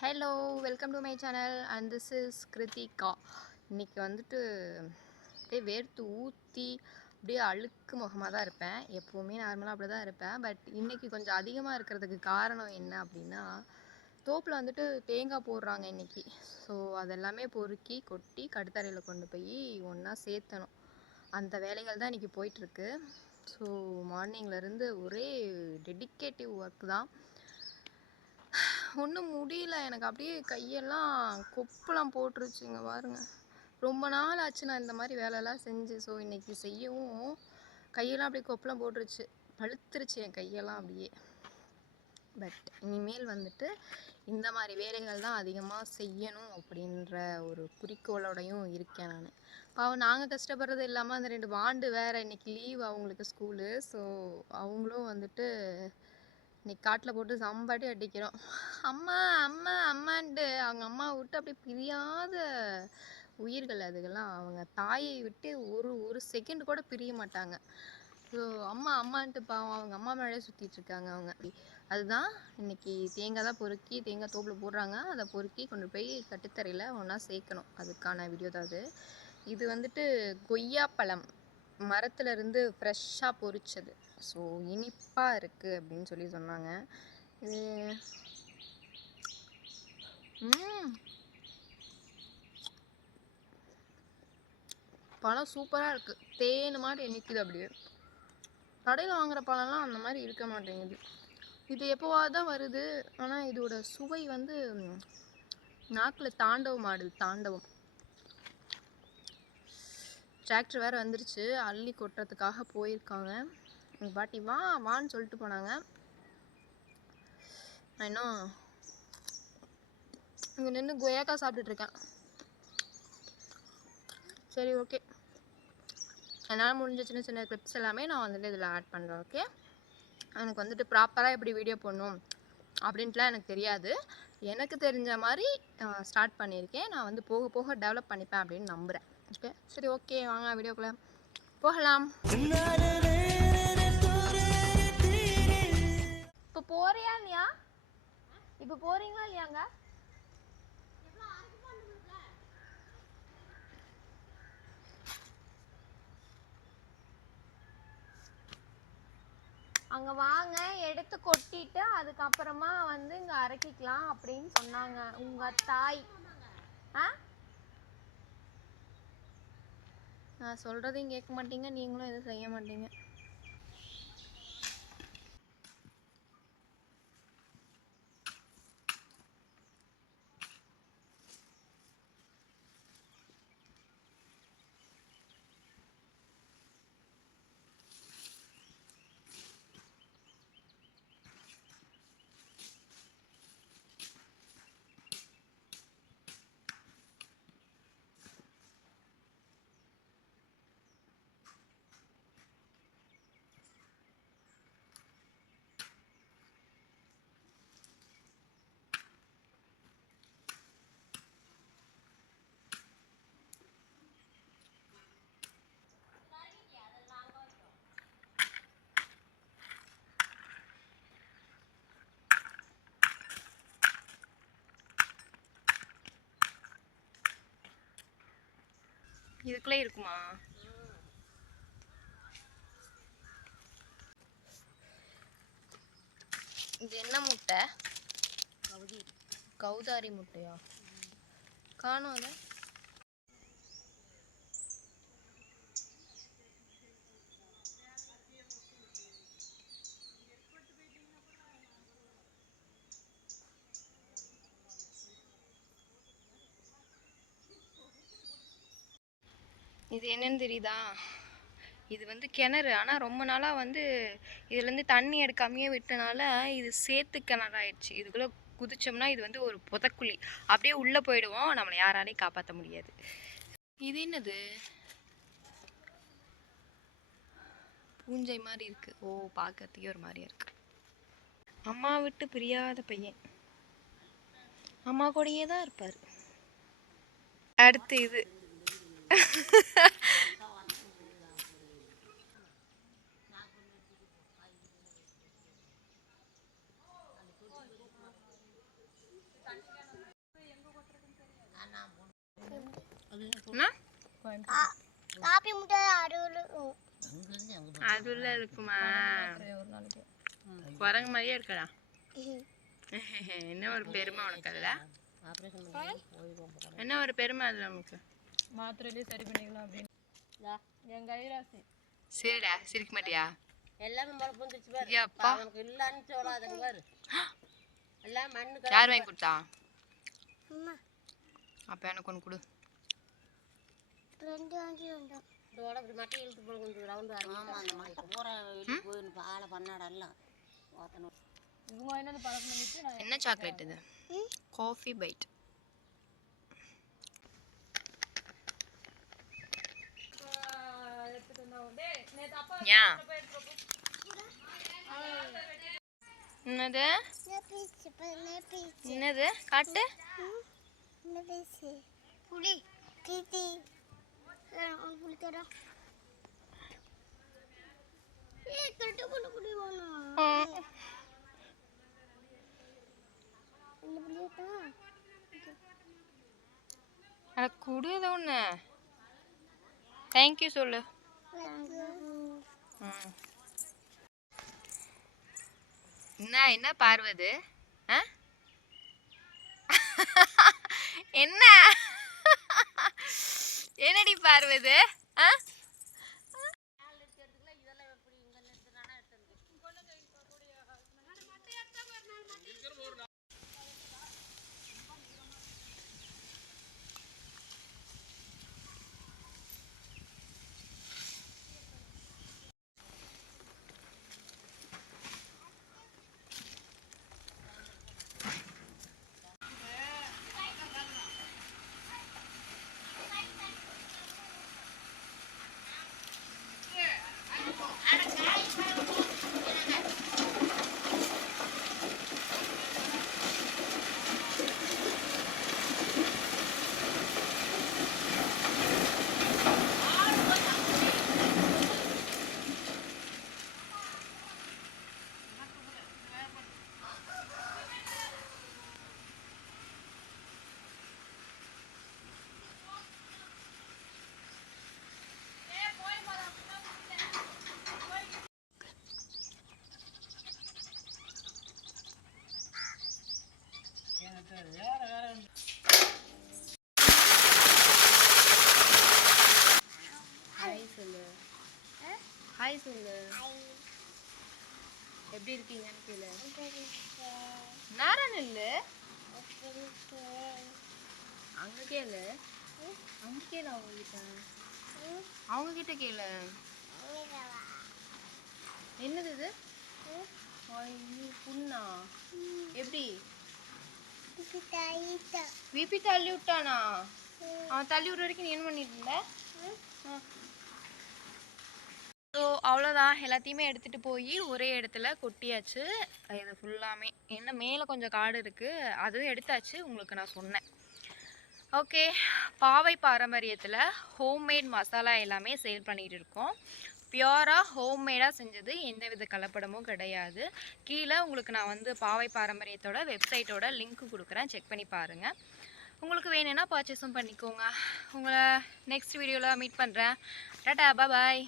Hello, welcome to my channel and this is Kiruthika. இன்றைக்கி வந்துட்டு அப்படியே வேர்த்து ஊற்றி அப்படியே அழுக்கு முகமாக தான் இருப்பேன். எப்போவுமே நார்மலாக அப்படி தான் இருப்பேன். பட் இன்றைக்கி கொஞ்சம் அதிகமாக இருக்கிறதுக்கு காரணம் என்ன அப்படின்னா, தோப்பில் வந்துட்டு தேங்காய் போடுறாங்க இன்றைக்கி. ஸோ அதெல்லாமே பொறுக்கி கொட்டி கடுத்தரையில் கொண்டு போய் ஒன்றா சேர்த்தணும். அந்த வேலைகள் தான் இன்றைக்கி போயிட்டுருக்கு. ஸோ மார்னிங்லேருந்து ஒரே டெடிக்கேட்டிவ் ஒர்க் தான். ஒன்றும் முடியல எனக்கு, அப்படியே கையெல்லாம் கொப்பெல்லாம் போட்டுருச்சுங்க பாருங்க. ரொம்ப நாள் ஆச்சு நான் இந்த மாதிரி வேலையெல்லாம் செஞ்சு. ஸோ இன்றைக்கி செய்யவும் கையெல்லாம் அப்படியே கொப்பெல்லாம் போட்டுருச்சு, பழுத்துருச்சு என் கையெல்லாம் அப்படியே. பட் இனிமேல் வந்துட்டு இந்த மாதிரி வேலைகள் தான் அதிகமாக செய்யணும் அப்படின்ற ஒரு குறிக்கோளோடையும் இருக்கேன் நான். பாவம் நாங்கள் கஷ்டப்படுறது இல்லாமல் அந்த 2 வாண்டு வேறு இன்றைக்கி லீவ் அவங்களுக்கு ஸ்கூலு. ஸோ அவங்களும் வந்துட்டு இன்னைக்கு காட்டில் போட்டு சம்பாட்டி அடிக்கிறோம். அம்மா அம்மா அம்மான்ட்டு அவங்க அம்மாவை விட்டு அப்படியே பிரியாத உயிர்கள் அதுக்கெல்லாம். அவங்க தாயை விட்டு ஒரு செகண்ட் கூட பிரிய மாட்டாங்க. ஸோ அம்மா அம்மான்ட்டு பாவம் அவங்க அம்மா மேலே சுற்றிட்டு இருக்காங்க அவங்க. அதுதான் இன்னைக்கு தேங்காய் தான் பொறுக்கி, தேங்காய் தோப்பில் போடுறாங்க, அதை பொறுக்கி கொண்டு போய் கட்டுத்தரையில் ஒன்றா சேர்க்கணும். அதுக்கான வீடியோ தான் அது. இது வந்துட்டு கொய்யாப்பழம் மரத்துல இருந்து ஃப்ரெஷ்ஷாக பொரிச்சது. ஸோ இனிப்பாக இருக்குது அப்படின்னு சொல்லி சொன்னாங்க. இது பழம் சூப்பராக இருக்குது, தேன் மாதிரி இனிக்குது. அப்படியே கடையில் வாங்குகிற பழம்லாம் அந்த மாதிரி இருக்க மாட்டேங்குது. இது எப்போவாது தான் வருது, ஆனால் இதோட சுவை வந்து நாக்கில் தாண்டவம் ஆடுது, தாண்டவம். டிராக்டர் வேறு வந்துருச்சு, அள்ளி கொட்டுறதுக்காக போயிருக்காங்க. எங்கள் பாட்டி வான்னு சொல்லிட்டு போனாங்க. நான் இன்னும் இங்கே நின்று கொய்யாக்காய் சாப்பிட்டுட்ருக்கேன். சரி, ஓகே, என்னால் முடிஞ்ச சின்ன சின்ன கிளிப்ஸ் எல்லாமே நான் வந்துட்டு இதில் ஆட் பண்ணுறேன். ஓகே, எனக்கு வந்துட்டு ப்ராப்பராக எப்படி வீடியோ பண்ணணும் அப்படின்ட்டுலாம் எனக்கு தெரியாது. எனக்கு தெரிஞ்ச மாதிரி ஸ்டார்ட் பண்ணியிருக்கேன். நான் வந்து போக போக டெவலப் பண்ணிப்பேன் அப்படின்னு நம்புகிறேன். ஓகே, சரி, ஓகே, வாங்க வீடியோக்குள்ளே போகலாம். இப்போ போறியா இல்லையா? இப்போ போறீங்களா இல்லையாங்க? அங்கே வாங்க, எடுத்து கொட்டிட்டு அதுக்கப்புறமா வந்து இங்கே அரைக்கிக்கலாம் அப்படின்னு சொன்னாங்க உங்கள் தாய். நான் சொல்கிறதையும் கேட்க மாட்டீங்க, நீங்களும் எதுவும் செய்ய மாட்டீங்க. இதுக்குள்ளே இருக்குமா? இது என்ன முட்டை? கௌதாரி முட்டையா? காணோம் அதை. இது என்னன்னு தெரியுதா? இது வந்து கிணறு. ஆனால் ரொம்ப நாளாக வந்து இதுலேருந்து தண்ணி எடுக்காமையே விட்டனால இது சேத்து கிணறாயிடுச்சு. இதுக்குள்ளே குதிச்சோம்னா இது வந்து ஒரு புதக்குழி, அப்படியே உள்ளே போயிடுவோம், நம்மளை யாராலையும் காப்பாற்ற முடியாது. இது என்னது? பூஞ்சை மாதிரி இருக்கு. ஓ, பார்க்கறதுக்கே ஒரு மாதிரியா இருக்கு. அம்மா விட்டு பிரியாத பையன், அம்மா கூடயே தான் இருப்பார். அடுத்து இது என்ன காப்பி முட்டை அதுல இருக்குமா? குரங்கு மாதிரியே இருக்கலாம். என்ன ஒரு பெருமை உனக்கு அதுல? என்ன ஒரு பெருமை அதுல உனக்கு? மாத்திரையிலே சரி பண்ணிக்கலாம் அப்படின்னு என் கைராசி. சரிடா, சிரிக்க மாட்டியா? எல்லாமே மழை வந்துருச்சு பாரு. அப்பா அவனுக்கு இல்லைன்னு சொல்லாதங்க பாரு. எல்லாம் மண்ணு. யார் வாங்கி கொடுத்தா? அப்ப எனக்கு ஒன்று கொடு. இதோட இப்படி மட்டை இழுத்து போடுங்க ரவுண்டு. ஆமாம், அந்த மட்டை பூரா வெளியே போய் ஆளை பண்ணாடெல்லாம் ஓத்தணும். இவங்க என்ன பழக்கம் பண்ணிட்டு என்ன சாக்லேட் இது? Coffee bite. என்னது என்னது காட்டு? புளி தீத்தி புளி தர கட்டு கொண்டு குடி வேணும். குடியது ஒன்று. தேங்க்யூ சொல்லு. என்ன பார்வது? என்ன என்னடி பார்வது? ஹாய் சொல்லு. எப்படி இருக்கீங்கன்னு கேளு. நேரம் இல்ல அங்க கேளு. அங்க கேளு அவங்க கிட்ட. அவங்க கிட்ட கேளு. என்னது இது? புண்ணா? எப்படி? பிபி தள்ளி விட்டானா? அவன் தள்ளி விடுற வரைக்கும் நீ என்ன பண்ணிட்டு இருந்த? ஸோ அவ்வளோதான், எல்லாத்தையுமே எடுத்துகிட்டு போய் ஒரே இடத்துல கொட்டியாச்சு. இது ஃபுல்லாமே என்ன மேலே கொஞ்சம் காடு இருக்குது, அதுவும் எடுத்தாச்சு. உங்களுக்கு நான் சொன்னேன். ஓகே, பாவை பாரம்பரியத்தில் ஹோம்மேட் மசாலா எல்லாமே சேல் பண்ணிகிட்டு இருக்கோம். பியூராக ஹோம்மேடாக செஞ்சது, எந்த வித கலப்படமும் கிடையாது. கீழே உங்களுக்கு நான் பாவை பாரம்பரியத்தோட வெப்சைட்டோட லிங்க் கொடுக்குறேன், செக் பண்ணி பாருங்கள். உங்களுக்கு வேணும்னா பர்ச்சேஸும் பண்ணிக்கோங்க. உங்களை நெக்ஸ்ட் வீடியோவில் மீட் பண்ணுறேன். டாடா, பாய்.